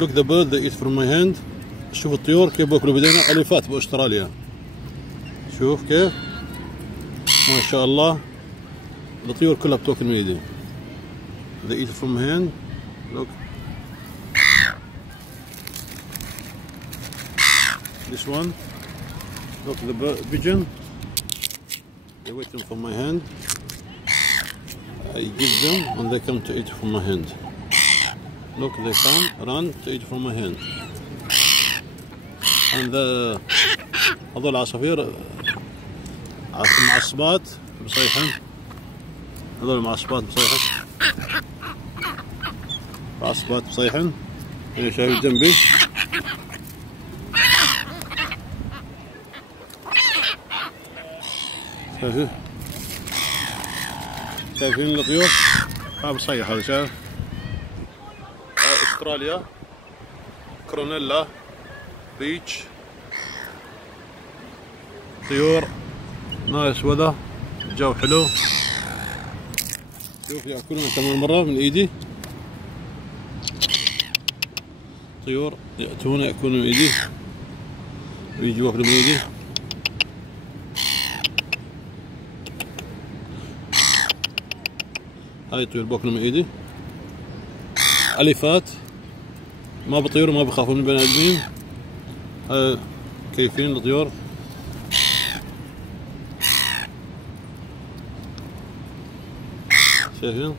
look the bird they eat from my hand. شوف الطيور كيف باكلوا بيدينا. اليفات باستراليا. شوف كيف ما شاء الله الطيور كلها بتاكل من ايدي. they eat from my hand. look this one. look the pigeon. they wait them from my hand. I give them and they come to eat from my hand. look they come run to eat from my hand. and هذول العصافير معصبات بصيحن. هذول معصبات بصيحن. معصبات بصيحن. هنا شايف جنبي. شايفين الطيور؟ ها بصيح هذا شايف؟ استراليا كرونيلا بيتش طيور نايس وذا الجو حلو. شوف ياكلون كمان مرة من ايدي. طيور يأتون يأكلون من ايدي ويجوا ياكلون من ايدي. هاي الطيور باكلوا من ايدي. اليفات ما بطيروا ما بخافوا من البني ادمين. كيفين الطيور. شايفين؟